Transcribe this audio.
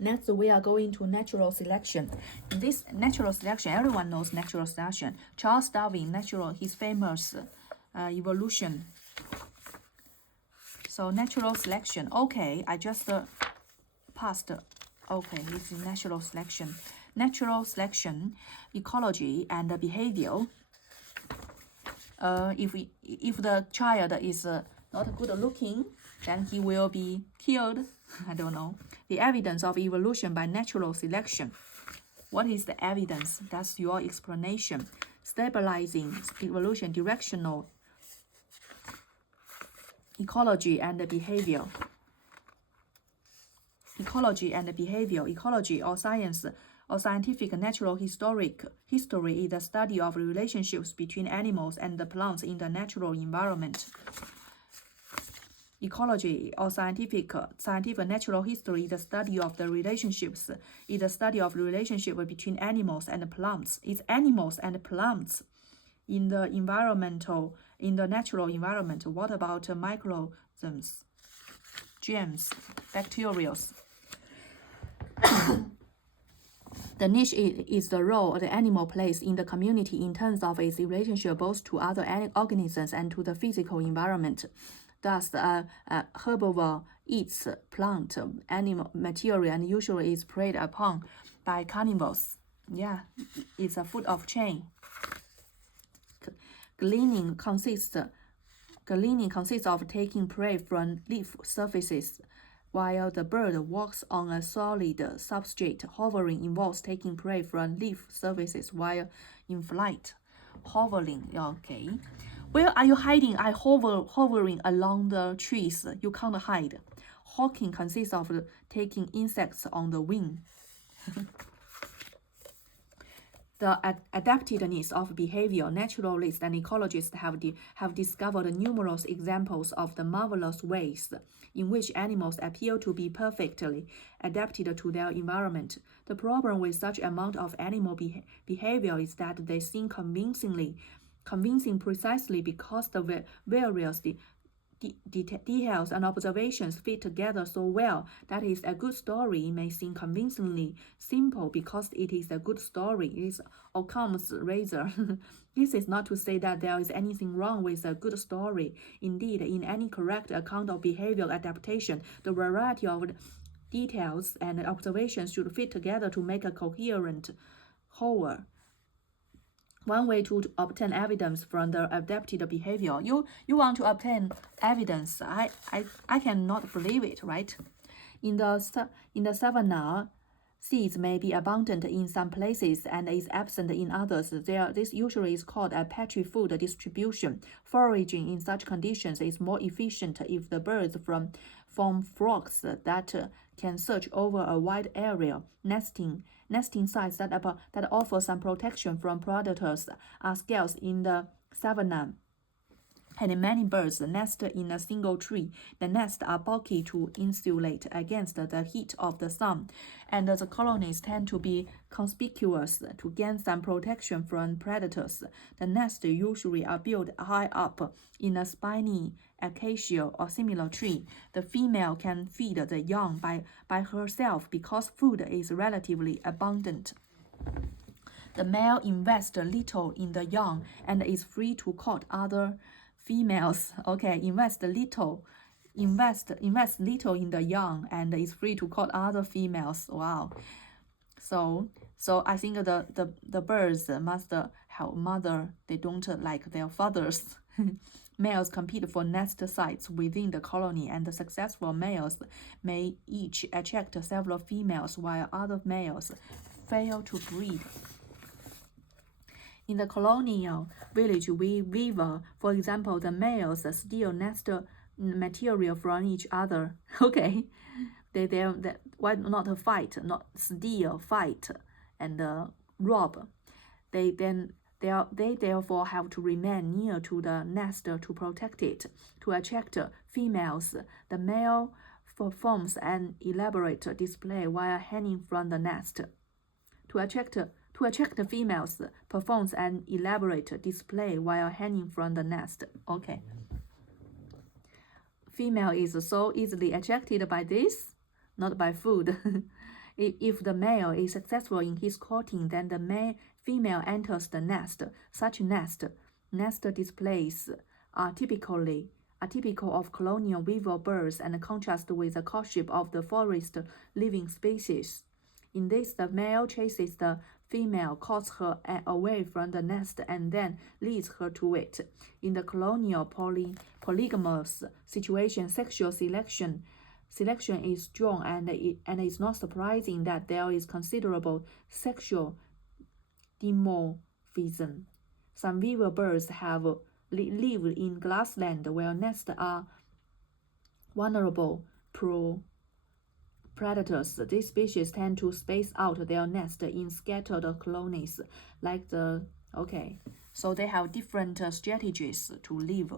Next, we are going to natural selection. In this natural selection, everyone knows natural selection. Charles Darwin, his famous evolution. So natural selection. Okay, I just passed. Okay, this is natural selection. Natural selection, ecology, and behavior. If the child is not good looking, then he will be killed. I don't know. The evidence of evolution by natural selection. What is the evidence? That's your explanation. Stabilizing evolution, directional ecology and behavior. Ecology and behavior. Ecology or science or scientific natural history is the study of relationships between animals and the plants in the natural environment. Ecology or scientific natural history is the study of the relationships. Is the study of relationship between animals and plants. It's animals and plants in the natural environment. What about microorganisms, germs, bacteria? The niche is the role the animal plays in the community in terms of its relationship both to other organisms and to the physical environment. Thus, a herbivore eats plant, animal material, and usually is preyed upon by carnivores. Yeah, it's a food of chain. Gleaning consists of taking prey from leaf surfaces, while the bird walks on a solid substrate. Hovering involves taking prey from leaf surfaces while in flight. Hovering, okay. Where are you hiding? I hovering along the trees. You can't hide. Hawking consists of taking insects on the wing. The adaptedness of behavior. Naturalists and ecologists have discovered numerous examples of the marvelous ways in which animals appear to be perfectly adapted to their environment. The problem with such amount of animal behavior is that they seem convincing precisely because the various details and observations fit together so well that is a good story. It may seem convincingly simple because it is a good story. It is Occam's razor. This is not to say that there is anything wrong with a good story. Indeed, in any correct account of behavioral adaptation, the variety of details and observations should fit together to make a coherent whole. One way to obtain evidence from the adapted behavior. You want to obtain evidence. I cannot believe it, right? In the savanna, seeds may be abundant in some places and is absent in others. This usually is called a petri food distribution. Foraging in such conditions is more efficient if the birds form flocks that can search over a wide area. Nesting sites that offer some protection from predators are scarce in the savanna, and many birds nest in a single tree. The nests are bulky to insulate against the heat of the sun, and the colonies tend to be conspicuous to gain some protection from predators. The nests usually are built high up in a spiny acacia or similar tree. The female can feed the young by herself because food is relatively abundant. The male invests little in the young and is free to court other females. Okay, invest little in the young and is free to court other females. Wow. So I think the birds must have mother. They don't like their fathers. Males compete for nest sites within the colony, and the successful males may each attract several females, while other males fail to breed. In the colonial village weaver, for example, the males steal nest material from each other. Okay, why not fight, not steal, fight, and rob? They therefore have to remain near to the nest to protect it. To attract females, the male performs an elaborate display while hanging from the nest. To attract females, performs an elaborate display while hanging from the nest. Okay. Female is so easily attracted by this, not by food. If the male is successful in his courting, then the female enters the nest. Such nest displays are typical of colonial weaver birds and contrast with the courtship of the forest living species. In this, the male chases the female, calls her away from the nest, and then leads her to it. In the colonial polygamous situation, sexual selection is strong, and it is not surprising that there is considerable sexual dimorphism. Some weaver birds have lived in grassland where nests are vulnerable predators. These species tend to space out their nest in scattered colonies, like the so they have different strategies to live.